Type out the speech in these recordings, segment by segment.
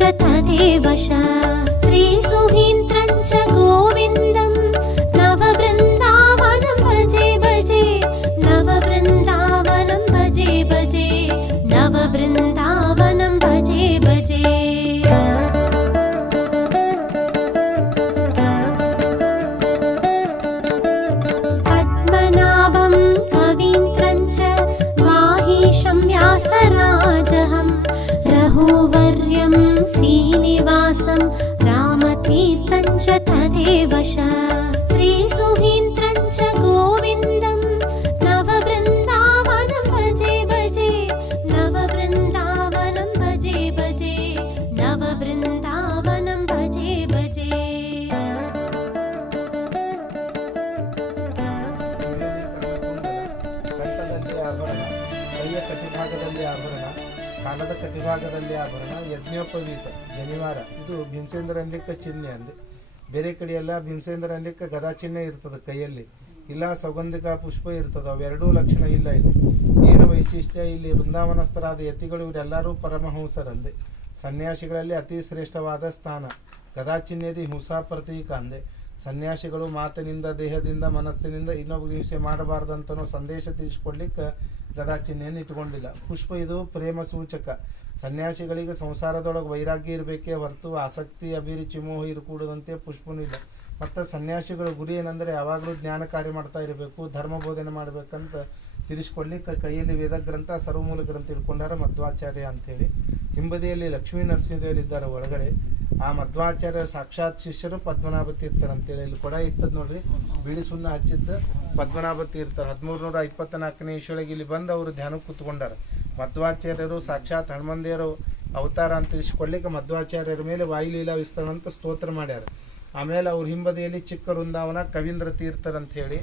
च तदेव श्रीनिवासं रामतीर्थं च तदेव ಕಾಲದ ಕಟಿಭಾಗದಲ್ಲಿ ಆಭರಣ, ಯಜ್ಞೋಪವೀತ, ಜನಿವಾರ. ಇದು ಭೀಮಸೇಂದ್ರ ಅನ್ಲಿಕ್ಕೆ ಚಿಹ್ನೆ ಅಂದೆ. ಬೇರೆ ಕಡೆ ಎಲ್ಲ ಭೀಮಸೇಂದ್ರ ಅನ್ಲಿಕ್ಕೆ ಗದಾ ಚಿಹ್ನೆ ಇರ್ತದೆ ಕೈಯಲ್ಲಿ. ಇಲ್ಲ ಸೌಗಂಧಿಕ ಪುಷ್ಪ ಇರ್ತದೆ. ಅವೆರಡೂ ಲಕ್ಷಣ ಇಲ್ಲ ಇಲ್ಲಿ. ಏನು ವೈಶಿಷ್ಟ್ಯ ಇಲ್ಲಿ ವೃಂದಾವನಸ್ಥರಾದ ಯತಿಗಳು ಇವರೆಲ್ಲರೂ ಪರಮಹಂಸರಂದೆ. ಸನ್ಯಾಸಿಗಳಲ್ಲಿ ಅತಿ ಶ್ರೇಷ್ಠವಾದ ಸ್ಥಾನ. ಗದಾ ಚಿಹ್ನೆದಿ ಹಿಂಸಾ ಪ್ರತೀಕ ಅಂದೆ. ಸನ್ಯಾಸಿಗಳು ಮಾತಿನಿಂದ, ದೇಹದಿಂದ, ಮನಸ್ಸಿನಿಂದ ಇನ್ನೊಬ್ಬರಿಗೆ ಹಿಂಸೆ ಮಾಡಬಾರ್ದಂತನೋ ಸಂದೇಶ ತಿಳಿಸ್ಕೊಡ್ಲಿಕ್ಕೆ ಗದಾ ಚಿಹ್ನೆಯನ್ನು ಇಟ್ಕೊಂಡಿಲ್ಲ ಪುಷ್ಪ ಇದು ಪ್ರೇಮ ಸೂಚಕ. ಸನ್ಯಾಸಿಗಳಿಗೆ ಸಂಸಾರದೊಳಗೆ ವೈರಾಗ್ಯ ಇರಬೇಕೇ ಹೊರತು ಆಸಕ್ತಿ, ಅಭಿರುಚಿ, ಮೋಹ ಇರಕೂಡದಂತೆ ಪುಷ್ಪನೂ ಇಲ್ಲ. ಮತ್ತು ಸನ್ಯಾಸಿಗಳ ಗುರಿ ಏನಂದರೆ ಯಾವಾಗಲೂ ಜ್ಞಾನ ಕಾರ್ಯ ಮಾಡ್ತಾ ಇರಬೇಕು, ಧರ್ಮ ಬೋಧನೆ ಮಾಡಬೇಕಂತ ತಿಳಿಸ್ಕೊಡ್ಲಿಕ್ಕೆ ಕೈಯಲ್ಲಿ ವೇದ ಗ್ರಂಥ ಸರ್ವಮೂಲ ಗ್ರಂಥ ಇಟ್ಕೊಂಡಾರ ಮಧ್ವಾಚಾರ್ಯ ಅಂತೇಳಿ. ಹಿಂಬದಿಯಲ್ಲಿ ಲಕ್ಷ್ಮೀ ನರಸಿಂಹದೇವರಿದ್ದಾರೆ ಒಳಗಡೆ. ಆ ಮಧ್ವಾಚಾರ್ಯ ಸಾಕ್ಷಾತ್ ಶಿಷ್ಯರು ಪದ್ಮನಾಭ ತೀರ್ಥರು ಅಂತೇಳಿ ಇಲ್ಲಿ ಕೂಡ ಇಟ್ಟದ್ ನೋಡ್ರಿ. ಬಿಳಿ ಸುಣ್ಣ ಹಚ್ಚಿದ್ದ ಪದ್ಮನಾಭ ತೀರ್ಥರು ಹದಿಮೂರು ನೂರ ಇಪ್ಪತ್ನಾಲ್ಕನೇ ಇಶ್ವಳಿಗೆ ಇಲ್ಲಿ ಬಂದು ಅವರು ಧ್ಯಾನಕ್ಕೆ ಕೂತ್ಕೊಂಡಾರ. ಮಧ್ವಾಚಾರ್ಯರು ಸಾಕ್ಷಾತ್ ಹನುಮಂದೇವರು ಅವತಾರ ಅಂತ ತಿಳಿಸ್ಕೊಡ್ಲಿಕ್ಕೆ ಮಧ್ವಾಚಾರ್ಯರ ಮೇಲೆ ವಾಯುಲೀಲಾ ವಿಸ್ತರಣ ಅಂತ ಸ್ತೋತ್ರ ಮಾಡ್ಯಾರ. ಆಮೇಲೆ ಅವ್ರ ಹಿಂಬದಿಯಲ್ಲಿ ಚಿಕ್ಕ ವೃಂದಾವನ ಕವೀಂದ್ರ ತೀರ್ಥರ್ ಅಂತ ಹೇಳಿ.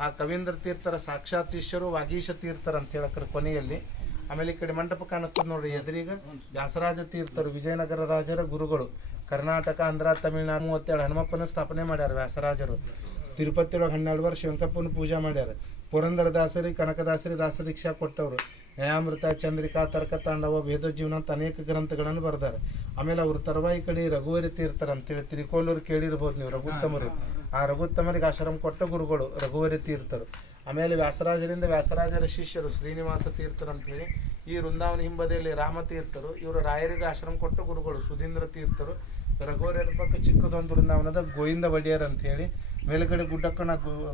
ಆ ಕವೀಂದ್ರ ತೀರ್ಥರ ಸಾಕ್ಷಾತ್ ಶಿಷ್ಯರು ವಾಗೀಶ ತೀರ್ಥರ್ ಅಂತ ಹೇಳಕ್ರ ಕೊನೆಯಲ್ಲಿ ಆಮೇಲೆ ಈ ಕಡೆ ಮಂಟಪ ಕಾಣಿಸ್ತದೆ ನೋಡ್ರಿ, ಎದುರೀಗ ವ್ಯಾಸರಾಜ ತೀರ್ಥರು, ವಿಜಯನಗರ ರಾಜರ ಗುರುಗಳು, ಕರ್ನಾಟಕ, ಆಂಧ್ರ, ತಮಿಳುನಾಡು, ಮೂವತ್ತೆರಡು ಹನುಮಪ್ಪನ ಸ್ಥಾಪನೆ ಮಾಡ್ಯಾರ ವ್ಯಾಸರಾಜರು. ತಿರುಪತಿ ಒಳಗೆ ಹನ್ನೆರಡು ವರ್ಷ ವೆಂಕಪ್ಪನ ಪೂಜೆ ಮಾಡ್ಯಾರ. ಪುರಂದರ ದಾಸರಿ, ಕನಕದಾಸರಿ ದಾಸ ದೀಕ್ಷಾ ಕೊಟ್ಟವರು. ನ್ಯಾಯಾಮೃತ, ಚಂದ್ರಿಕಾ, ತರ್ಕ, ತಾಂಡವ, ಭೇದ ಜೀವನ ಅಂತ ಅನೇಕ ಗ್ರಂಥಗಳನ್ನು ಬರ್ದಾರೆ. ಆಮೇಲೆ ಅವರು ತರವಾಯಿ ಕಡೆ ರಘುವರಿ ತೀರ್ಥರ ಅಂತೇಳಿ ತಿರುಕೋಲೂರು ಕೇಳಿರ್ಬೋದು ನೀವು, ರಘುತ್ತಮರು. ಆ ರಘುತ್ತಮರಿಗೆ ಆಶ್ರಮ ಕೊಟ್ಟ ಗುರುಗಳು ರಘುವರಿ ತೀರ್ಥರು. ಆಮೇಲೆ ವ್ಯಾಸರಾಜರಿಂದ ವ್ಯಾಸರಾಜರ ಶಿಷ್ಯರು ಶ್ರೀನಿವಾಸ ತೀರ್ಥರು ಅಂತೇಳಿ ಈ ವೃಂದಾವನ ಹಿಂಬದಿಯಲ್ಲಿ ರಾಮತೀರ್ಥರು ಇವರು ರಾಯರಿಗೆ ಆಶ್ರಮ ಕೊಟ್ಟ ಗುರುಗಳು ಸುಧೀಂದ್ರ ತೀರ್ಥರು, ರಘುವರ್ಯರ ಪಕ್ಕ ಚಿಕ್ಕದೊಂದು ವೃಂದಾವನದ ಗೋವಿಂದ ಒಡೆಯರ್ ಅಂತ ಹೇಳಿ, ಮೇಲ್ಗಡೆ ಗುಡ್ಡಕ್ಕಣ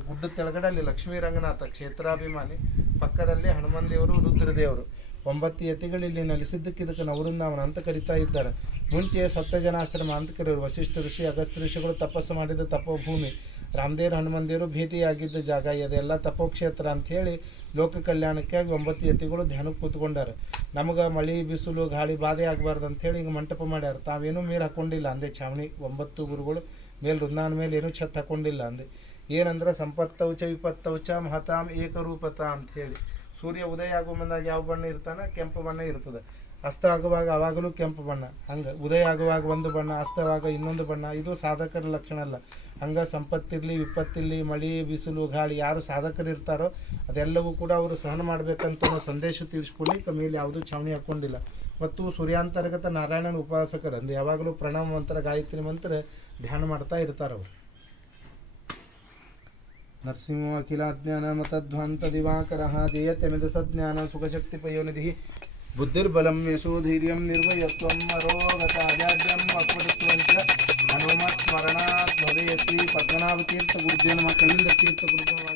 ಗುಡ್ಡ ತೆಳಗಡೆ ಅಲ್ಲಿ ಲಕ್ಷ್ಮೀ ರಂಗನಾಥ ಕ್ಷೇತ್ರಾಭಿಮಾನಿ, ಪಕ್ಕದಲ್ಲಿ ಹನುಮನ್ ದೇವರು ರುದ್ರದೇವರು. ಒಂಬತ್ತು ಯತಿಗಳು ಇಲ್ಲಿ ನೆಲೆಸಿದ್ದಕ್ಕೆ ಇದಕ್ಕೆ ನವೃಂದಾವನ ಅಂತ ಕರಿತಾ ಇದ್ದಾರೆ. ಮುಂಚೆ ಸಪ್ತಜನಾಶ್ರಮ ಅಂತ ಕರೆಯೋರು ವಶಿಷ್ಠ ಋಷಿ, ಅಗಸ್ತ್ಯ ಋಷಿಗಳು ತಪಸ್ಸು ಮಾಡಿದ ತಪೋಭೂಮಿ. ರಾಮದೇವ್ರ ಹನುಮಂದೇವರು ಭೇಟಿಯಾಗಿದ್ದ ಜಾಗ ಇದೆಲ್ಲ ತಪೋಕ್ಷೇತ್ರ ಅಂಥೇಳಿ ಲೋಕ ಕಲ್ಯಾಣಕ್ಕಾಗಿ ಒಂಬತ್ತು ಎತ್ತಿಗಳು ಧ್ಯಾನಕ್ಕೆ ಕೂತ್ಕೊಂಡಾರ. ನಮಗೆ ಮಳೆ, ಬಿಸಿಲು, ಗಾಳಿ ಬಾಧೆ ಆಗಬಾರ್ದು ಅಂಥೇಳಿ ಹಿಂಗೆ ಮಂಟಪ ಮಾಡ್ಯಾರ. ತಾವೇನೂ ಮೇಲೆ ಹಾಕೊಂಡಿಲ್ಲ ಅಂದೆ. ಛಾವಣಿ ಒಂಬತ್ತು ಗುರುಗಳು ಮೇಲೆ ವೃಂದಾವನ ಮೇಲೆ ಏನೂ ಛತ್ ಹಾಕೊಂಡಿಲ್ಲ ಅಂದೆ. ಏನಂದ್ರೆ ಸಂಪತ್ತೌಚ, ವಿಪತ್ತೌಚ ಮಹತಾಮ್ ಏಕರೂಪತ ಅಂಥೇಳಿ. ಸೂರ್ಯ ಉದಯ ಆಗೋ ಬಂದಾಗ ಯಾವ ಬಣ್ಣ ಇರ್ತಾನೆ ಕೆಂಪು ಬಣ್ಣ ಇರ್ತದೆ. ಅಸ್ತ ಆಗುವಾಗ ಅವಾಗಲೂ ಕೆಂಪು ಬಣ್ಣ, ಹಂಗೆ ಉದಯ ಆಗುವಾಗ ಒಂದು ಬಣ್ಣ, ಅಸ್ತವಾಗ ಇನ್ನೊಂದು ಬಣ್ಣ, ಇದು ಸಾಧಕರ ಲಕ್ಷಣ ಅಲ್ಲ. ಹಂಗೆ ಸಂಪತ್ತಿರಲಿ, ವಿಪತ್ತಿರಲಿ, ಮಳೆ, ಬಿಸಿಲು, ಗಾಳಿ, ಯಾರು ಸಾಧಕರು ಇರ್ತಾರೋ ಅದೆಲ್ಲವೂ ಕೂಡ ಅವರು ಸಹನ ಮಾಡಬೇಕಂತ ಸಂದೇಶ ತಿಳಿಸ್ಕೊಳ್ಳಿ ಮೇಲೆ ಯಾವುದೂ ಛಾವಣಿ ಹಾಕ್ಕೊಂಡಿಲ್ಲ ಮತ್ತು ಸೂರ್ಯಾಂತರ್ಗತ ನಾರಾಯಣನ ಉಪವಾಸಕರು ಅಂದರೆ ಯಾವಾಗಲೂ ಪ್ರಣಾಮ ಮಂತ್ರ, ಗಾಯತ್ರಿ ಮಂತ್ರ ಧ್ಯಾನ ಮಾಡ್ತಾ ಇರ್ತಾರೆ ಅವರು. ನರಸಿಂಹ ಅಖಿಲಾಜ್ಞಾನ ಮತಧ್ವಂತ ದಿವಾಕರ ದೇಯತೆ ಮೆದ ಸಜ್ಞಾನ ಸುಖಶಕ್ತಿ ಪಯೋನಿಧಿ బుద్ధిర్బలం యశోధైర్యం నిర్వయత్వం మరోగతాజాజ్యం వక్వతత్వం చ హనుమత్ స్మరణాత్ భవేతి పద్మనాభ తీర్థ గురుదేవ మా కళింద తీర్థ గురుదేవ